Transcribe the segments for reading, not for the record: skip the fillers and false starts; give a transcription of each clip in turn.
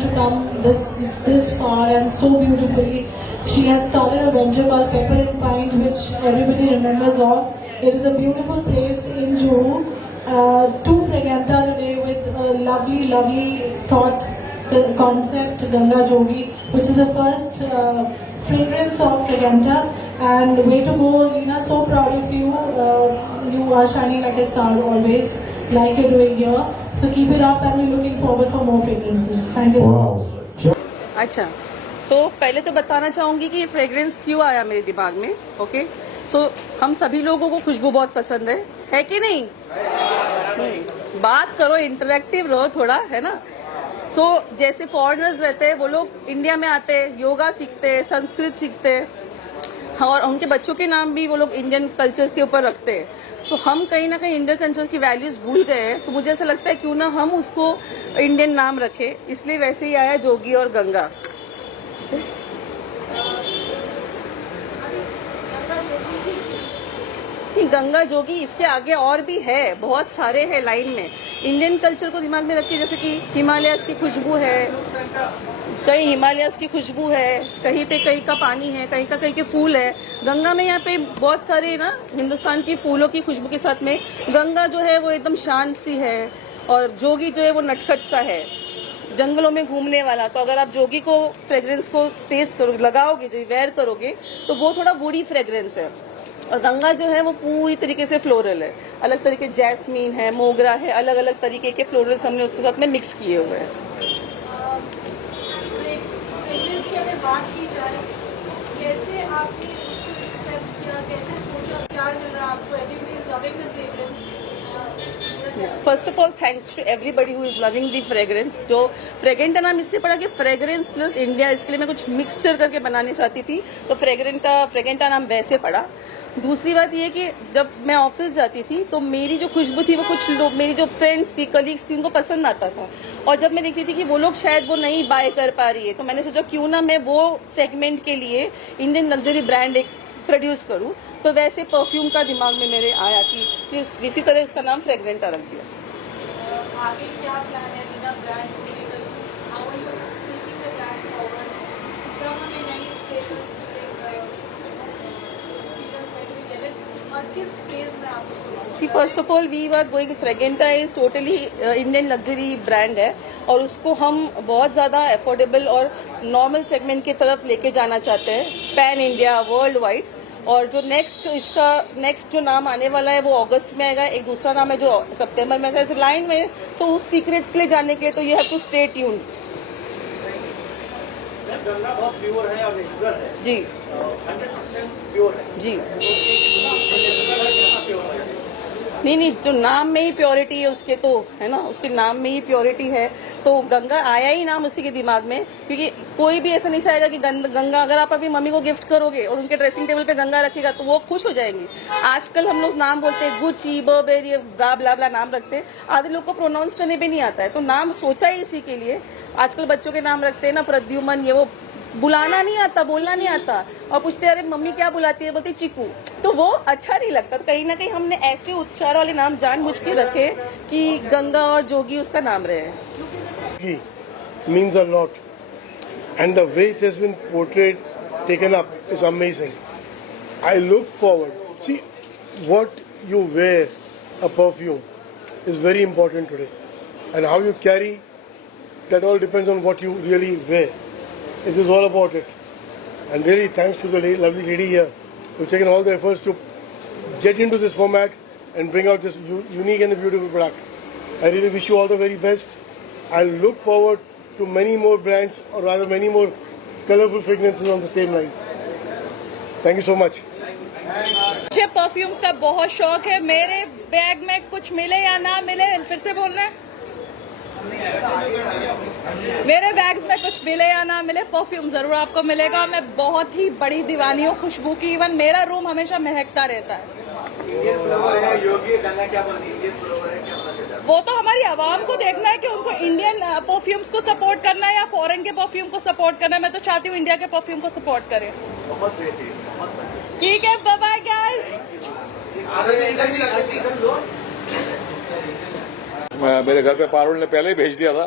to come this far and so beautifully. She had started a venture called Pepper and Pint, which everybody remembers of. It is a beautiful place in Juhu. To Fraganta today with a lovely thought, the concept Ganga Jogi, which is the first fragrance of Fraganta. And way to go, Leena, so proud of you. You are shining like a star always, like you're doing here. So keep it up and we're looking forward for more fragrances. Thank you so much. अच्छा, पहले तो बताना चाहूंगी कि ये fragrance क्यों आया मेरे दिमाग में. ओके, हम सभी लोगों को खुशबू बहुत पसंद है कि नहीं? बात करो, इंटरेक्टिव रहो थोड़ा, है ना. जैसे फॉरेनर्स रहते हैं, वो लोग इंडिया में आते हैं, योगा सीखते हैं, संस्कृत सीखते हैं, और उनके बच्चों के नाम भी वो लोग इंडियन कल्चर्स के ऊपर रखते हैं. हम कहीं ना कहीं इंडियन कल्चर की वैल्यूज भूल गए हैं. तो मुझे ऐसा लगता है क्यों ना हम उसको इंडियन नाम रखें, इसलिए वैसे ही आया जोगी और गंगा. गंगा जोगी, इसके आगे और भी है, बहुत सारे हैं लाइन में. इंडियन कल्चर को दिमाग में रखिए, जैसे कि हिमालयस की खुशबू है, कहीं हिमालयस की खुशबू है, कहीं पे कहीं का पानी है, कहीं के फूल है. गंगा में यहाँ पे बहुत सारे ना हिंदुस्तान की फूलों की खुशबू के साथ में गंगा जो है वो एकदम शांत सी है, और जोगी जो है वो नटखट सा है, जंगलों में घूमने वाला. तो अगर आप जोगी को फ्रेग्रेंस को टेस्ट करोगे, लगाओगे, जो वेयर करोगे, तो वो थोड़ा वुडी फ्रेग्रेंस है. और गंगा जो है वो पूरी तरीके से फ्लोरल है, अलग तरीके, जैस्मीन है, मोगरा है, अलग अलग तरीके के फ्लोरल्स हमने उसके साथ में मिक्स किए हुए हैं. बात की जाए, कैसे आपने उसको एक्सेप्ट किया, कैसे सोचा, क्या मिल रहा आपको? Everybody is loving the fragrance. First of all thanks to everybody who is loving the fragrance. जो फ्रेगेंटा नाम इसलिए पड़ा कि फ्रेग्रेंस प्लस इंडिया, इसके लिए मैं कुछ मिक्सचर करके बनाने चाहती थी, तो फ्रेगेंटा नाम वैसे पड़ा. दूसरी बात ये कि जब मैं ऑफिस जाती थी तो मेरी जो खुशबू थी वो कुछ लोग, मेरी जो फ्रेंड्स थी, कलीग्स थी, उनको पसंद आता था. और जब मैं देखती थी कि वो लोग शायद वो नहीं बाय कर पा रही है, तो मैंने सोचा क्यों ना मैं वो सेगमेंट के लिए इंडियन लग्जरी ब्रांड एक प्रोड्यूस करूं. तो वैसे परफ्यूम का दिमाग में मेरे आया कि इसी तरह उसका नाम फ्रेगरेंटा रख दिया. आगे क्या प्लान है लीना ब्रांड को लेकर? How are you taking the brand forward? क्या हमें नई फ्लेवर्स और किस फेज में आप? See, first of all, we were going, Fragenta is totally Indian luxury brand है, और उसको हम बहुत ज़्यादा अफोर्डेबल और नॉर्मल सेगमेंट की तरफ लेके जाना चाहते हैं, पैन इंडिया, वर्ल्ड वाइड. और जो नेक्स्ट जो नाम आने वाला है वो अगस्त में आएगा. एक दूसरा नाम है जो सितंबर में है, लाइन में. सो उस सीक्रेट्स के लिए जाने के लिए तो you have to stay tuned. Ganga बहुत प्योर है और नेचुरल है जी, 100% प्योर है जी. प्योर है. नहीं, जो नाम में ही प्योरिटी है उसके, तो है ना, उसके नाम में ही प्योरिटी है. तो गंगा आया ही नाम उसी के दिमाग में, क्योंकि कोई भी ऐसा नहीं चाहेगा कि गंगा, अगर आप अपनी मम्मी को गिफ्ट करोगे और उनके ड्रेसिंग टेबल पे गंगा रखेगा तो वो खुश हो जाएंगी. आजकल हम लोग नाम बोलते हैं, गुची, बर्बेरी, ब्ला ब्ला ब्ला नाम रखते हैं, आधे लोग को प्रोनाउंस करने भी नहीं आता है. तो नाम सोचा ही इसी के लिए. आजकल बच्चों के नाम रखते हैं ना, प्रद्युमन, ये वो, बुलाना नहीं आता, बोलना नहीं आता, और पूछते अरे मम्मी क्या बुलाती है, बोलती चीकू. तो वो अच्छा नहीं लगता. तो कहीं ना कहीं हमने ऐसे उच्चार वाले नाम जानबूझ के रखे कि गंगा और जोगी उसका नाम रहे. Means a lot, and the way it has been portrayed, taken up, is amazing. I look forward. See, what you wear, a perfume, is very important today, and how you carry, that all depends on what you really wear. It is all about it. And really thanks to the lovely lady here who's taken all the efforts to get into this format and bring out this unique and beautiful product. I really wish you all the very best. I look forward to many more brands, or rather many more colorful fragrances on the same lines. Thank you so much. मुझे perfumes का बहुत शौक है. मेरे bag में कुछ मिले या ना मिले, फिर से बोलना है, मेरे बैग्स में कुछ मिले या ना मिले, परफ्यूम जरूर आपको मिलेगा. मैं बहुत ही बड़ी दीवानी हूँ खुशबू की. इवन मेरा रूम हमेशा महकता रहता है. वो तो हमारी आवाम को देखना है कि उनको इंडियन परफ्यूम्स को सपोर्ट करना है या फॉरेन के परफ्यूम को सपोर्ट करना है. मैं तो चाहती हूँ इंडिया के परफ्यूम को सपोर्ट करें. ठीक है, बाय बाय गाइस. मेरे घर पे पारुल ने पहले ही भेज दिया था,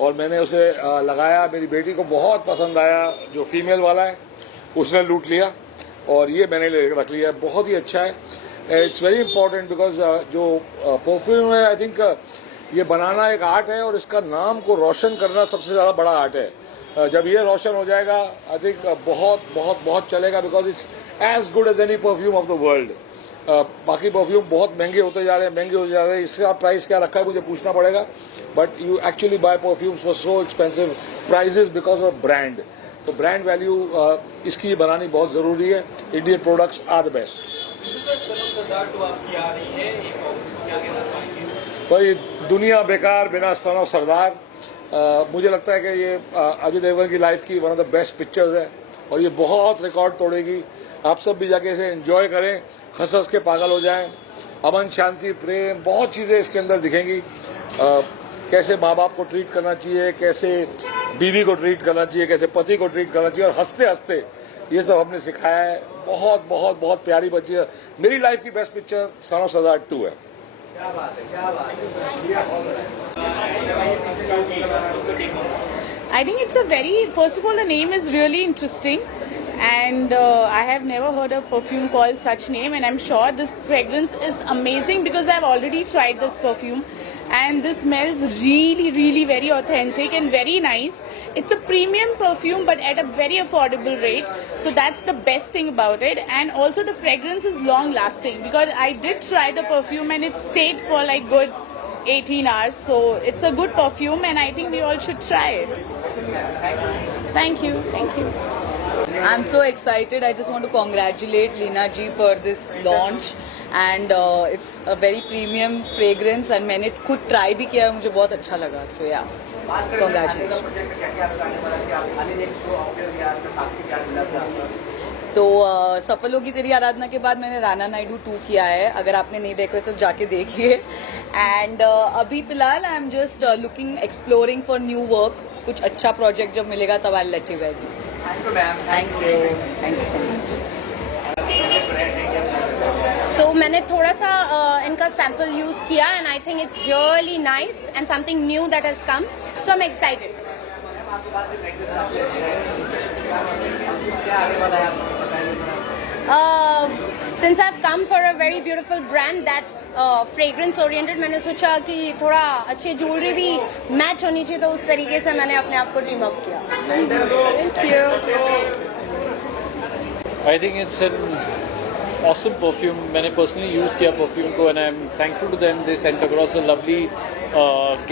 और मैंने उसे लगाया, मेरी बेटी को बहुत पसंद आया, जो फीमेल वाला है उसने लूट लिया और ये मैंने रख लिया। बहुत ही अच्छा है। इट्स वेरी इंपॉर्टेंट बिकॉज जो परफ्यूम है, आई थिंक ये बनाना एक आर्ट है और इसका नाम को रोशन करना सबसे ज़्यादा बड़ा आर्ट है। जब ये रोशन हो जाएगा आई थिंक बहुत बहुत बहुत चलेगा, because it's as good as any perfume of the world. बाकी परफ्यूम बहुत महंगे होते जा रहे हैं, इसका प्राइस क्या रखा है मुझे पूछना पड़ेगा, but you actually buy perfumes for so expensive prices because of brand. तो ब्रांड वैल्यू इसकी बनानी बहुत ज़रूरी है। Indian products are the best. भाई दुनिया बेकार बिना सन ऑफ सरदार, मुझे लगता है कि ये अजय देवगन की लाइफ की one of the best pictures है और ये बहुत रिकॉर्ड तोड़ेगी। आप सब भी जाके इसे एंजॉय करें, हंस हंस के पागल हो जाएं। अमन, शांति, प्रेम, बहुत चीज़ें इसके अंदर दिखेंगी। कैसे माँ बाप को ट्रीट करना चाहिए, कैसे बीवी को ट्रीट करना चाहिए, कैसे पति को ट्रीट करना चाहिए, और हंसते हंसते ये सब हमने सिखाया है। बहुत बहुत बहुत प्यारी बच्ची है। मेरी लाइफ की बेस्ट पिक्चर सन ऑफ सरदार 2 है। I think it's a very, first of all, the name is really interesting, and I have never heard a perfume called such name, and I'm sure this fragrance is amazing because I've already tried this perfume, and this smells really, really very authentic and very nice. It's a premium perfume but at a very affordable rate, so that's the best thing about it. And also the fragrance is long lasting because I did try the perfume and it stayed for like good 18 hours, so it's a good perfume and I think we all should try it. Thank you. I'm so excited. I just want to congratulate Leena ji for this launch, and it's a very premium fragrance and मैंने खुद try भी किया, मुझे बहुत अच्छा लगा. So yeah, congratulations. तो सफल होगी तेरी आराधना के बाद मैंने राणा नायडू 2 किया है, अगर आपने नहीं देखा तो जाके देखिए. एंड अभी फिलहाल I am just looking exploring for new work. कुछ अच्छा प्रोजेक्ट जब मिलेगा तब I let you guys know. Thank you so much. So मैंने थोड़ा सा इनका सैंपल यूज किया and I think it's really nice and something new that has come, so I am excited. Since I've come for a very beautiful brand that's fragrance oriented, मैंने सोचा कि थोड़ा अच्छी ज्वेलरी भी मैच होनी चाहिए, तो उस तरीके से मैंने अपने आप को टीम अप किया. Thank you. I think it's an awesome perfume. मैंने personally use किया perfume को and I'm thankful to them. They sent across a lovely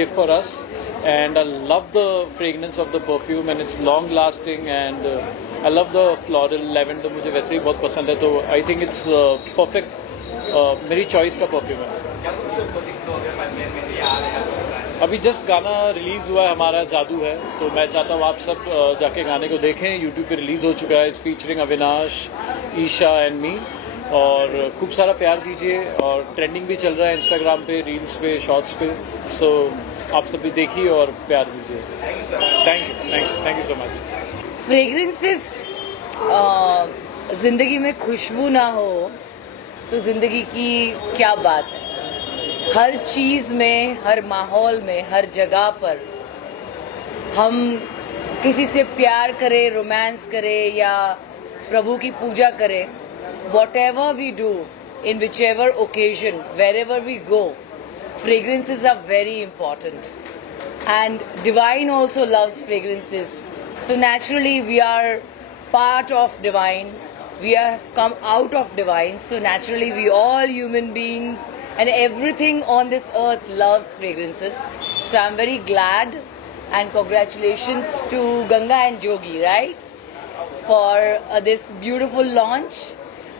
gift for us. And I love the fragrance of the perfume and it's long lasting, and I love the floral lavender, मुझे वैसे ही बहुत पसंद है, तो I think it's perfect. मेरी choice का perfume है. अभी जस्ट गाना रिलीज हुआ है हमारा, जादू है, तो मैं चाहता हूँ आप सब जाके गाने को देखें. यूट्यूब पे रिलीज हो चुका है. It's featuring Avinash, Isha and me, और खूब सारा प्यार दीजिए. और ट्रेंडिंग भी चल रहा है इंस्टाग्राम पे, रील्स पे, शॉर्ट्स पे. सो आप सब भी देखिए और प्यार दीजिए. Thank you so much. Fragrances, जिंदगी में खुशबू ना हो तो जिंदगी की क्या बात है. हर चीज में, हर माहौल में, हर जगह पर हम किसी से प्यार करें, रोमांस करें या प्रभु की पूजा करें, whatever we do, in whichever occasion, wherever we go, fragrances are very important. And Divine also loves fragrances. So naturally we are part of Divine. We have come out of Divine. So naturally we all human beings and everything on this earth loves fragrances. So I'm very glad, and congratulations to Ganga and Jogi, right? For this beautiful launch.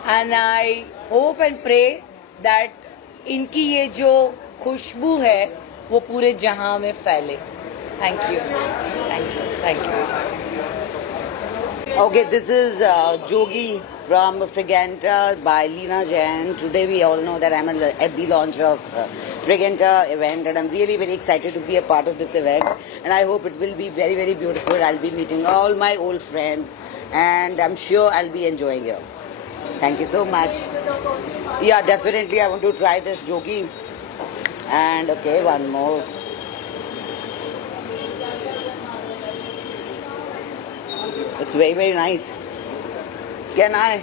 And I hope and pray that इनकी ये जो खुशबू है वो पूरे जहां में फैले. Thank you. Okay, this is Jogi from Fraganta by Leena Jain. Today we all know that I'm at the launch of Fraganta event, and I'm really very excited to be a part of this event, and I hope it will be very, very beautiful. I'll be meeting all my old friends and I'm sure I'll be enjoying it. Thank you so much. Yeah, definitely I want to try this Jogi. And okay, one more. It's very, very nice. Can I?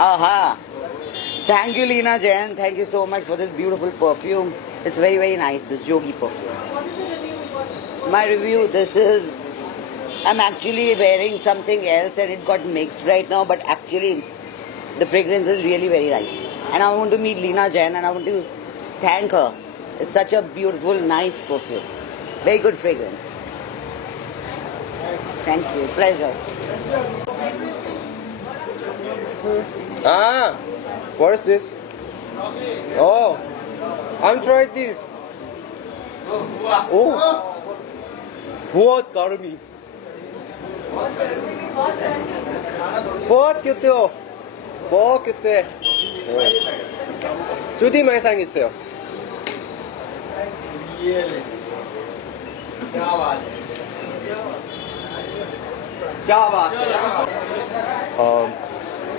Aha. Thank you, Leena Jain. Thank you so much for this beautiful perfume. It's very, very nice, this Jogi perfume. My review, this is, I'm actually wearing something else and it got mixed right now, but actually the fragrance is really very nice. And I want to meet Leena Jain and I want to thank her. It's such a beautiful, nice perfume. Very good fragrance. Thank you. Pleasure. Ah, what is this? Oh, I'm trying this. Oh, बहुत गर्मी बहुत 큐트요 बहुत 큐트해 주디 많이 사랑했어요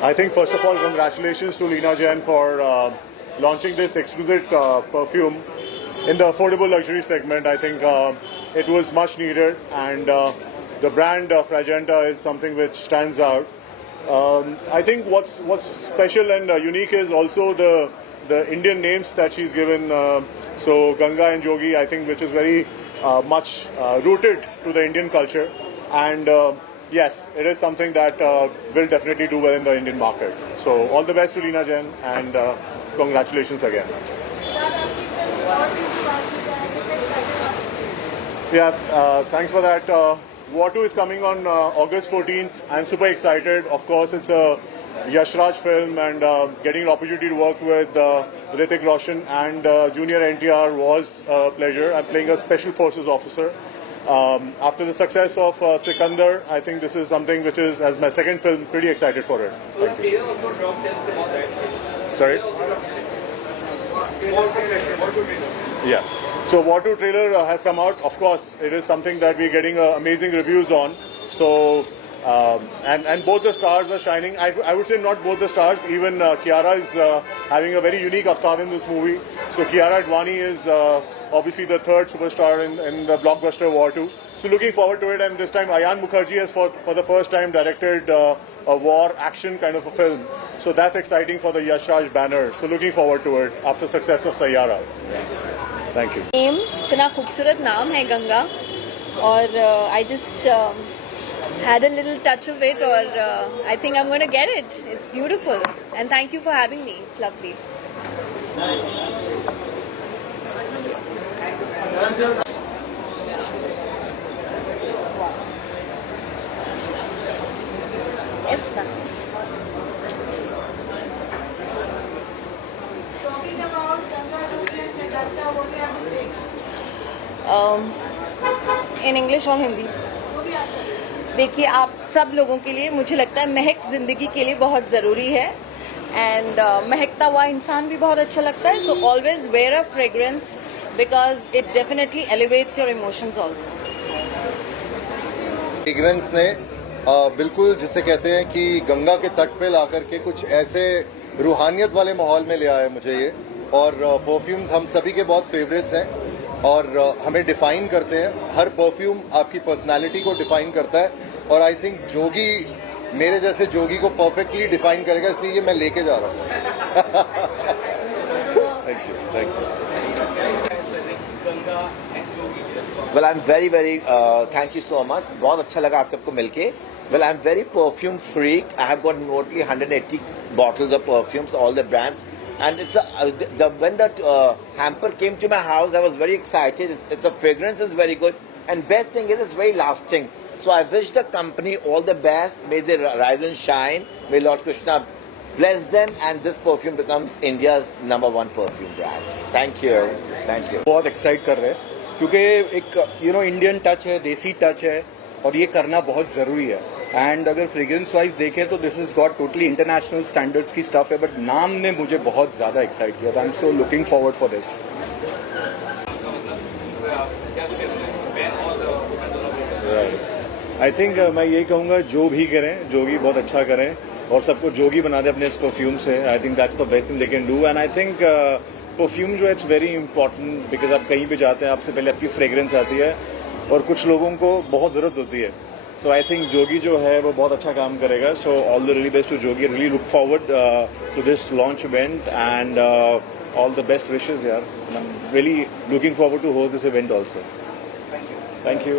I think first of all, congratulations to Leena Jain for launching this exquisite perfume in the affordable luxury segment. I think it was much needed, and the brand Fragenta is something which stands out. I think what's special and unique is also the Indian names that she's given. So Ganga and Jogi, I think, which is very much rooted to the Indian culture, and yes, it is something that will definitely do well in the Indian market. So all the best to Leena Jain, and congratulations again. Yeah, thanks for that. War 2 is coming on August 14th. I'm super excited. Of course, it's a Yash Raj film, and getting an opportunity to work with Hrithik Roshan and Junior NTR was a pleasure. I'm playing a Special Forces officer. After the success of Sikandar, I think this is something which is, as my second film, pretty excited for it. Thank you. Sorry? Yeah. So War 2 trailer has come out. Of course, it is something that we're getting amazing reviews on. So, and both the stars are shining. I would say not both the stars. Even Kiara is having a very unique avatar in this movie. So Kiara Advani is obviously the third superstar in the blockbuster War 2. So looking forward to it. And this time Ayan Mukherjee has for the first time directed a war action kind of a film. So that's exciting for the Yash Raj banner. So looking forward to it after success of Sayyara. Thank you. Name इतना खूबसूरत नाम है गंगा और I just had a little touch of it और I think I'm going to get it. It's beautiful and thank you for having me. It's lovely. It's nice. In English और हिंदी देखिए आप सब लोगों के लिए मुझे लगता है महक ज़िंदगी के लिए बहुत ज़रूरी है एंड महकता हुआ इंसान भी बहुत अच्छा लगता है so always wear a fragrance because it definitely elevates your emotions also fragrance ने बिल्कुल जिसे कहते हैं कि गंगा के तट पे ला करके कुछ ऐसे रूहानियत वाले माहौल में ले आया मुझे ये और परफ्यूम्स हम सभी के बहुत फेवरेट्स हैं और हमें डिफाइन करते हैं हर परफ्यूम आपकी पर्सनालिटी को डिफाइन करता है और आई थिंक जोगी मेरे जैसे जोगी को परफेक्टली डिफाइन करेगा इसलिए ये मैं लेके जा रहा हूँ thank you Well, I'm very thank you so much. बहुत अच्छा लगा आप सबको मिलके. Well, I'm very perfume freak. I have got nearly 180 bottles of perfumes, all the brands. And it's when that hamper came to my house, I was very excited. It's a fragrance is very good, and best thing is it's very lasting. So I wish the company all the best. May they rise and shine. May Lord Krishna bless them, and this perfume becomes India's #1 perfume brand. Thank you. बहुत excite कर रहे हैं क्योंकि एक Indian touch है, देसी touch है और ये करना बहुत जरूरी है. एंड अगर फ्रेग्रेंस वाइज देखें तो this is got totally international standards की स्टफ है बट नाम ने मुझे बहुत ज्यादा एक्साइट किया था. I am so looking forward for this. I think मैं यही कहूँगा जो भी करें जोगी बहुत अच्छा करें और सबको जोगी बना दे अपने इस परफ्यूम से. I think that's the best thing they can do. And I think perfume जो है इट्स वेरी इंपॉर्टेंट बिकॉज आप कहीं भी जाते हैं आपसे पहले आपकी फ्रेग्रेंस आती है और कुछ लोगों को बहुत ज़रूरत होती है. सो आई थिंक जोगी जो है वो बहुत अच्छा काम करेगा. So all the really best to Jogi. Really look forward to this launch event and all the best wishes here. And I'm really looking forward to host this event also. Thank you.